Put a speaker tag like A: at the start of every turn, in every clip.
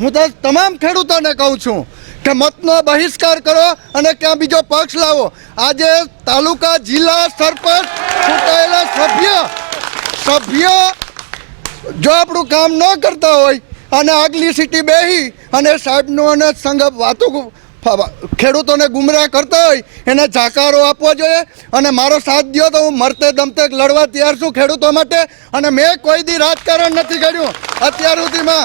A: હું તો તમામ ખેડૂતોને કહું છું કે મતનો બહિષ્કાર કરો અને ક્યાં બીજો પક્ષ લાવો. આજે તાલુકા જિલ્લા સરપંચ ચૂંટાયેલા સભ્ય સભ્ય જો આપણું કામ ન કરતા હોય અને આગલી સિટી બેહી અને સાહેબનું અને સંઘ વાતો ખેડૂતોને ગુમરાહ કરતા હોય, એને જાકારો આપવો જોઈએ અને મારો સાથ દો તો હું મરતે દમતે લડવા તૈયાર છું ખેડૂતો માટે અને મેં કોઈ દી રાજકારણ નથી કર્યું. અત્યાર સુધીમાં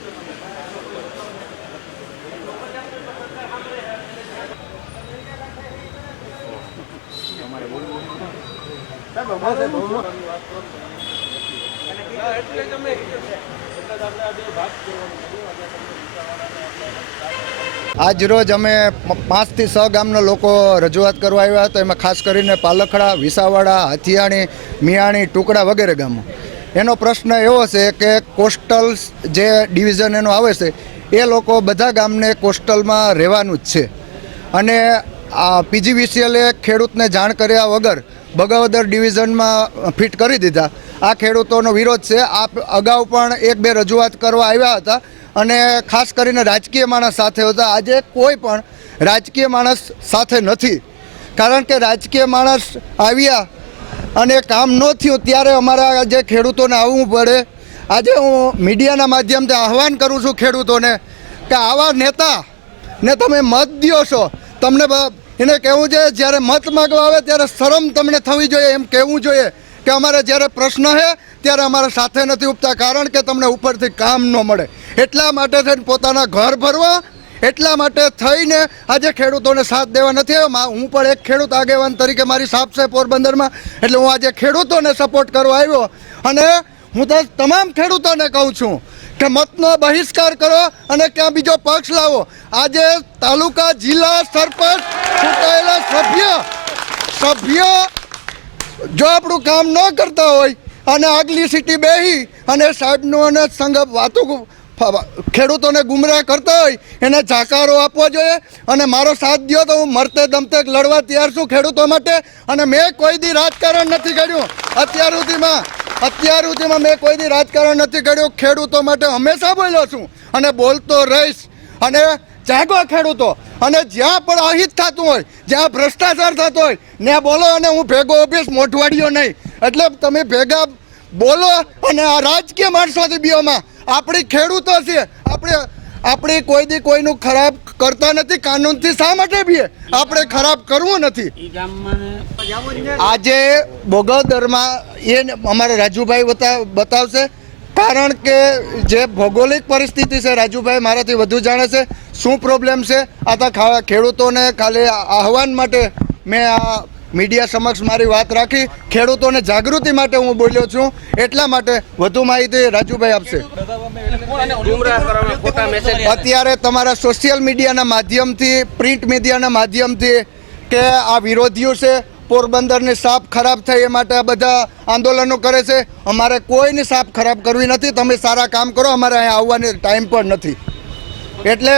A: આજ રોજ અમે પાંચથી છ ગામના લોકો રજૂઆત કરવા આવ્યા હતા. એમાં ખાસ કરીને પાલખડા, વિસાવાડા, હાથિયાણી, મિયાણી, ટુકડા વગેરે ગામો. એનો પ્રશ્ન એવો છે કે કોસ્ટલ જે ડિવિઝન એનો આવે છે, એ લોકો બધા ગામને કોસ્ટલમાં રહેવાનું જ છે. અને આ પીજીવીસીએલે ખેડૂતને જાણ કર્યા વગર બગાવદર ડિવિઝનમાં ફિટ કરી દીધા. આ ખેડૂતોનો વિરોધ છે. આ અગાઉ પણ એક બે રજૂઆત કરવા આવ્યા હતા અને ખાસ કરીને રાજકીય માણસ સાથે હતા. આજે કોઈ પણ રાજકીય માણસ સાથે નથી. કારણ કે રાજકીય માણસ આવ્યા અને કામ ન થયું ત્યારે અમારા જે ખેડૂતોને આવવું પડે. આજે હું મીડિયાના માધ્યમથી આહવાન કરું છું ખેડૂતોને કે આવા નેતા ને તમે મત દ્યો છો. તમને એને કહેવું જોઈએ જ્યારે મત માગવા આવે ત્યારે શરમ તમને થવી જોઈએ એમ કહેવું જોઈએ કે અમારે જ્યારે પ્રશ્ન છે ત્યારે અમારે સાથે નથી ઉપતા કારણ કે તમને ઉપરથી કામ ન મળે. એટલા માટે થઈને પોતાના ઘર ભરવા, એટલા માટે થઈને આજે ખેડૂતોને સાથ દેવા નથી આવ્યો. હું પણ એક ખેડૂત આગેવાન તરીકે મારી સાપ છે પોરબંદરમાં, એટલે હું આજે ખેડૂતોને સપોર્ટ કરવા આવ્યો. અને હું તો તમામ ખેડૂતોને કહું છું કે મતનો બહિષ્કાર કરો અને ક્યાં બીજો પક્ષ લાવો. આજે તાલુકા જિલ્લા સરપંચ ચૂંટાયેલા સભ્ય સભ્ય જો આપણું કામ ન કરતા હોય અને આગલી સિટી બેહી અને સાહેબનું અને સંઘ વાતો ખેડૂતોને ગુમરાહ કરતા હોય, એને જાકારો આપવો જોઈએ અને મારો સાથ દો તો હું મરતે દમતે લડવા તૈયાર છું ખેડૂતો માટે. અને મેં કોઈ દી રાજકારણ નથી કર્યું. અત્યાર સુધીમાં અત્યાર સુધીમાં મેં કોઈ દી રાજકારણ નથી કર્યું. ખેડૂતો માટે હંમેશા બોલ્યો છું. અને બોલતો રહીશ. અને જાગો ખેડૂતો. અને જ્યાં પણ અહિત થતું હોય, જ્યાં ભ્રષ્ટાચાર થતો હોય, ત્યાં બોલો અને હું ભેગો ઓફિસ મોઢવાડ્યો નહીં. એટલે તમે ભેગા બોલો અને આ રાજકીય માણસોથી બીઓમાં. આપણી ખેડૂતો છે આપણે આપણે કોઈ દી કોઈનું ખરાબ કરતા નથી કાનૂનથી શા માટે બીએ આપણે ખરાબ કરવું નથી. આજે બોગોદરમાં એ અમારે રાજુભાઈ બતા બતાવશે કારણ કે જે ભૌગોલિક પરિસ્થિતિ છે રાજુભાઈ મારાથી વધુ જાણે છે શું પ્રોબ્લેમ છે? આ તો ખેડૂતોને ખાલી આહવાન માટે મેં આ મીડિયા સમક્ષ મારી વાત રાખી. ખેડૂતોને જાગૃતિ માટે હું બોલ્યો છું. એટલા માટે વધુ માહિતી રાજુભાઈ આપશે. અત્યારે તમારા સોશિયલ મીડિયાના માધ્યમથી પ્રિન્ટ મીડિયાના માધ્યમથી કે આ વિરોધીઓ છે, પોરબંદરની સાપ ખરાબ થઈ એ માટે આ બધા આંદોલનો કરે છે. અમારે કોઈની સાપ ખરાબ કરવી નથી. તમે સારા કામ કરો. અમારે અહીંયા આવવાની ટાઈમ પણ નથી. એટલે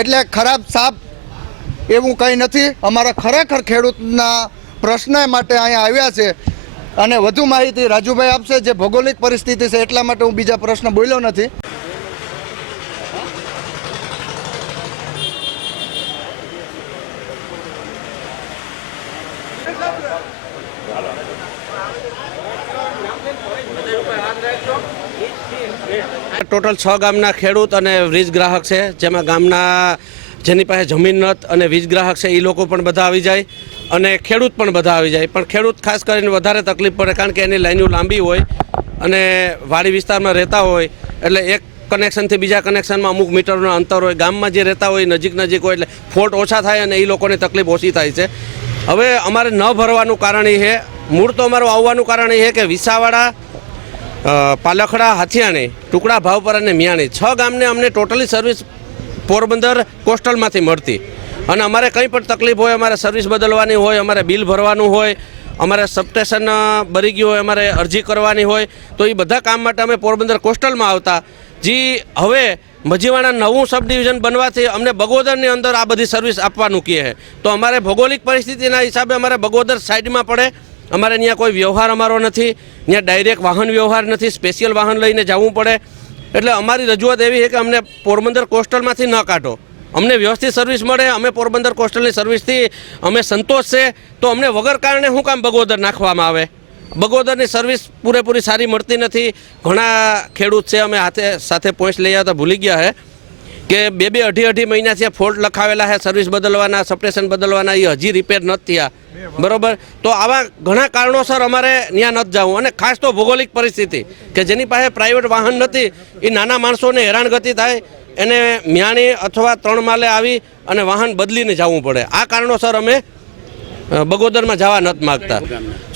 A: એટલે ખરાબ સાપ એવું કંઈ નથી. અમારા ખરેખર ખેડૂતના પ્રશ્ન માટે અહીંયા આવ્યા છે. અને વધુ માહિતી રાજુભાઈ આપશે જે ભૌગોલિક પરિસ્થિતિ છે એટલા માટે હું બીજા પ્રશ્ન બોલ્યો નથી.
B: ટોટલ છ ગામના ખેડૂત અને વીજ ગ્રાહક છે, જેમાં ગામના જેની પાસે જમીન નત અને વીજ ગ્રાહક છે એ લોકો પણ બધા આવી જાય અને ખેડૂત પણ બધા આવી જાય. પણ ખેડૂત ખાસ કરીને વધારે તકલીફ પડે, કારણ કે એની લાઈનો લાંબી હોય અને વાડી વિસ્તારમાં રહેતા હોય, એટલે એક કનેક્શનથી બીજા કનેક્શનમાં અમુક મીટરનો અંતર હોય, ગામમાં જે રહેતા હોય, નજીક નજીક હોય, એટલે ફોલ્ટ ઓછા થાય અને એ લોકોને તકલીફ ઓછી થાય છે. હવે અમારે ન ભરવાનું કારણ એ છે મૂળ તો અમારું આવવાનું કારણ એ છે કે વિસાવાડા પાલખડા, હાથિયાણી, ટુકડા ભાવપર અને મિયાણી. છ ગામને અમને ટોટલી સર્વિસ પોરબંદર કોસ્ટલમાંથી મળતી. અને અમારે કંઈ પણ તકલીફ હોય, અમારે સર્વિસ બદલવાની હોય, અમારે બિલ ભરવાનું હોય, અમારે સબસ્ટેશન ભરી ગયું હોય, અમારે અરજી કરવાની હોય, તો એ બધા કામ માટે અમે પોરબંદર કોસ્ટલમાં આવતા. જે, હવે મજીવાણા નવું સબ ડિવિઝન બનવાથી અમને બગોદરની અંદર આ બધી સર્વિસ આપવાનું કહે તો અમારે ભૌગોલિક પરિસ્થિતિના હિસાબે અમારે બગોદર સાઈડમાં પડે. અમારે ત્યાં કોઈ વ્યવહાર અમારો નથી. ત્યાં ડાયરેક્ટ વાહન વ્યવહાર નથી. સ્પેશિયલ વાહન લઈને જવું પડે. એટલે અમારી રજૂઆત એવી છે કે અમને પોરબંદર કોસ્ટલમાંથી ન કાઢો. અમને વ્યવસ્થિત સર્વિસ મળે, અમે પોરબંદર કોસ્ટલની સર્વિસથી અમે સંતોષ છે. તો અમને વગર કારણે શું કામ બગોદર નાખવામાં આવે? બગોદરની સર્વિસ પૂરેપૂરી સારી મળતી નથી. ઘણા ખેડૂત છે, અમે હાથે સાથે પોઈન્ટ લઈ આવ્યા હતા, ભૂલી ગયા હે. કે બે બે અઢી અઢી મહિનાથી આ ફોલ્ટ લખાવેલા છે સર્વિસ બદલવાના, સપ્રેશન બદલવાના એ હજી રિપેર નથી થયા. બરોબર? તો આવા ઘણા કારણોસર અમારે ત્યાં નથી જવું. અને ખાસ તો ભૌગોલિક પરિસ્થિતિ, કે જેની પાસે પ્રાઇવેટ વાહન નથી એ નાના માણસોને હેરાનગતિ થાય, એને મ્યાણી અથવા ત્રણ માલે આવી અને વાહન બદલીને જવું પડે. આ કારણોસર અમે બગોદરમાં જવા નથી માગતા.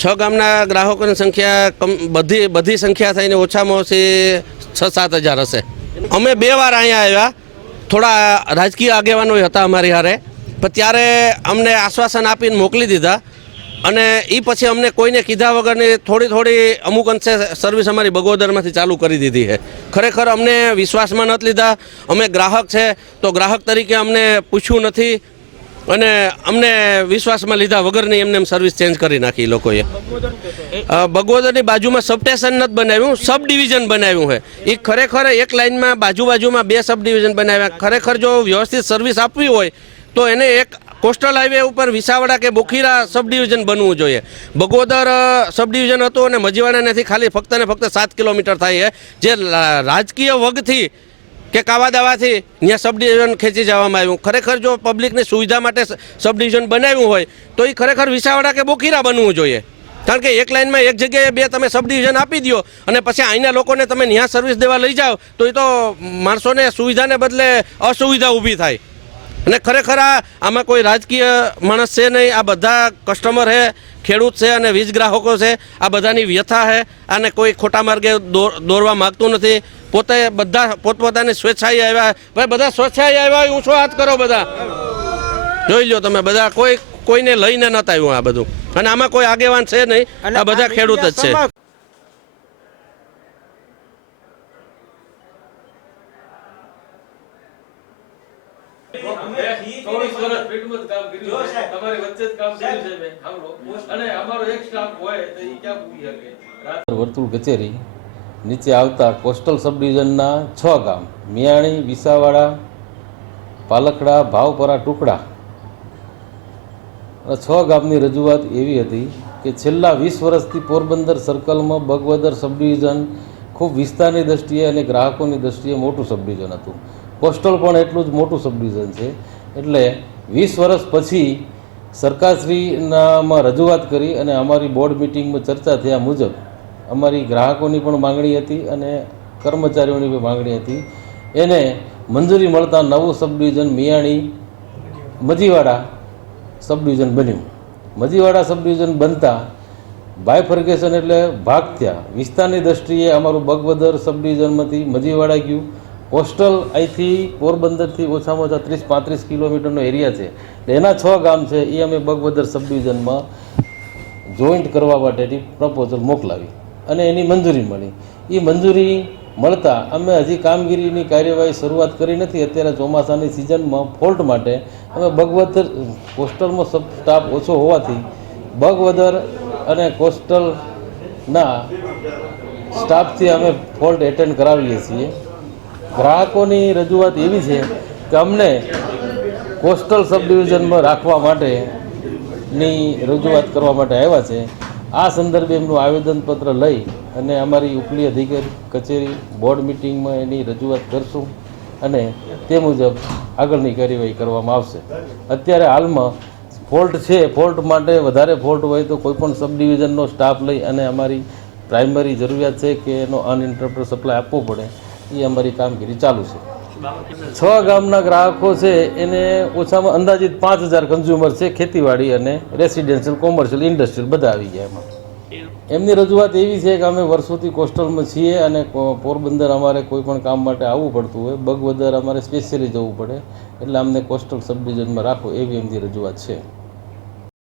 B: છ ગામના ગ્રાહકોની સંખ્યા બધી બધી સંખ્યા થઈને ઓછામાં ઓછી છ સાત હજાર હશે. અમે બે વાર અહીંયા આવ્યા થોડા રાજકીય આગેવાનો હતા અમારી હારે. પણ ત્યારે અમને આશ્વાસન આપીને મોકલી દીધા અને એ પછી અમને કોઈને કીધા વગરની થોડી થોડી અમુક અંશે સર્વિસ અમારી બગોદરમાંથી ચાલુ કરી દીધી છે. ખરેખર અમને વિશ્વાસમાં નથી લીધા. અમે ગ્રાહક છે, તો ગ્રાહક તરીકે અમને પૂછ્યું નથી. અને અમને વિશ્વાસમાં લીધા વગરની એમને એમ સર્વિસ ચેન્જ કરી નાખી લોકોએ. બગોદરની બાજુમાં સબસ્ટેશન નથી બનાવ્યું સબ ડિવિઝન બનાવ્યું છે. એ ખરેખર એક લાઇનમાં બાજુ બાજુમાં બે સબ ડિવિઝન બનાવ્યા. ખરેખર જો વ્યવસ્થિત સર્વિસ આપવી હોય, તો એને એક કોસ્ટલ હાઈવે ઉપર વિસાવડા કે બોખીરા સબ ડિવિઝન બનવું જોઈએ. બગોદર સબ ડિવિઝન હતું અને મજીવાડાનેથી ખાલી ફક્ત ને ફક્ત સાત કિલોમીટર થાય છે. જે રાજકીય વગથી કે કાવા દાવાથી ત્યાં સબ ડિવિઝન ખેંચી જવામાં આવ્યું. ખરેખર જો પબ્લિકની સુવિધા માટે સબ ડિવિઝન બનાવ્યું હોય, તો એ ખરેખર વિસાવાડા કે બોખીરા બનવું જોઈએ. કારણ કે એક લાઇનમાં એક જગ્યાએ બે તમે સબ ડિવિઝન આપી દો અને પછી અહીંના લોકોને તમે ત્યાં સર્વિસ દેવા લઈ જાઓ, તો એ તો માણસોને સુવિધાને બદલે અસુવિધા ઊભી થાય. અને ખરેખર આ, આમાં કોઈ રાજકીય માણસ છે નહીં, આ બધા કસ્ટમર છે ખેડૂત છે અને વીજ ગ્રાહકો છે, આ બધાની વ્યથા છે આને કોઈ ખોટા માર્ગે દોર- દોરવા માગતું નથી. પોતે બધા પોતપોતાની સ્વેચ્છાએ આવ્યા ભાઈ બધા સ્વેચ્છાએ આવ્યા હોય ઊંચો હાથ કરો બધા જોઈ લો તમે બધા કોઈ કોઈને લઈને નતા આવ્યું આ બધું અને આમાં કોઈ આગેવાન છે નહીં આ બધા ખેડૂત જ છે
C: ચોવીસ વર્ષ પેટમાં જ કામ કર્યું છે. તમારી વચ્ચે જ કામ કર્યું છે મેં. સાંભળો. અને અમારો એક સ્ટાફ હોય તો એ ક્યાં પૂરી શકે રાત
D: વર્તુળ કચેરી નીચે આવતા કોસ્ટલ સબ છ ગામ, મિયાણી, વિસાવાડા, પાલખડા, ભાવપરા, ટુકડા. છ ગામની રજૂઆત એવી હતી કે છેલ્લા વીસ વર્ષથી પોરબંદર સર્કલમાં બગવદર સબ ખૂબ વિસ્તારની દ્રષ્ટિએ અને ગ્રાહકોની દ્રષ્ટિએ મોટું સબ હતું. કોસ્ટલ પણ એટલું જ મોટું સબ છે. એટલે વીસ વર્ષ પછી સરકારશ્રીનામાં રજૂઆત કરી અને અમારી બોર્ડ મિટિંગમાં ચર્ચા થયા મુજબ અમારી ગ્રાહકોની પણ માંગણી હતી અને કર્મચારીઓની પણ માંગણી હતી. એને મંજૂરી મળતા નવું સબ મિયાણી મજીવાડા સબ બન્યું. મજીવાડા સબ ડિવિઝન બનતા બાયફર્ગેશન એટલે ભાગ થયા. વિસ્તારની દ્રષ્ટિએ અમારું બગવદર સબ ડિવિઝનમાંથી મજીવાડા ગયું. કોસ્ટલ અહીંથી પોરબંદરથી ઓછામાં ઓછા ત્રીસ પાંત્રીસ કિલોમીટરનો એરિયા છે. એટલે એના છ ગામ છે એ અમે બગવદર સબ જોઈન્ટ કરવા માટેની પ્રપોઝલ મોકલાવી. અને એની મંજૂરી મળી. એ મંજૂરી મળતા અમે હજી કામગીરીની કાર્યવાહી શરૂઆત કરી નથી. અત્યારે ચોમાસાની સિઝનમાં ફોલ્ટ માટે અમે બગવદર, કોસ્ટલમાં સબ સ્ટાફ ઓછો હોવાથી બગવદર અને કોસ્ટલના સ્ટાફથી અમે ફોલ્ટ એટેન્ડ કરાવીએ છીએ. ગ્રાહકોની રજૂઆત એવી છે કે અમને કોસ્ટલ સબ ડિવિઝનમાં રાખવા માટેની રજૂઆત કરવા માટે આવ્યા છે. આ સંદર્ભે એમનું આવેદનપત્ર લઈ અને અમારી ઉપલી અધિકારી કચેરી બોર્ડ મિટિંગમાં એની રજૂઆત કરશું અને તે મુજબ આગળની કાર્યવાહી કરવામાં આવશે. અત્યારે હાલમાં ફોલ્ટ છે, ફોલ્ટ માટે વધારે ફોલ્ટ હોય તો કોઈપણ સબ ડિવિઝનનો સ્ટાફ લઈ અને અમારી પ્રાઇમરી જરૂરિયાત છે કે એનો અનઇન્ટરપ્ટેડ સપ્લાય આપવો પડે, એ અમારી કામગીરી ચાલુ છે. છ ગામના ગ્રાહકો છે, એને ઓછામાં અંદાજિત પાંચ હજાર કન્ઝ્યુમર છે, ખેતીવાડી અને રેસિડેન્શિયલ કોમર્શિયલ ઇન્ડસ્ટ્રીયલ બધા આવી ગયા એમાં. એમની રજૂઆત એવી છે કે અમે વર્ષોથી કોસ્ટલમાં છીએ અને પોરબંદર અમારે કોઈ પણ કામ માટે આવવું પડતું હોય, બગવદર અમારે સ્પેશિયલી જવું પડે, એટલે અમને કોસ્ટલ સબડિવિઝનમાં રાખો એવી એમની રજૂઆત છે.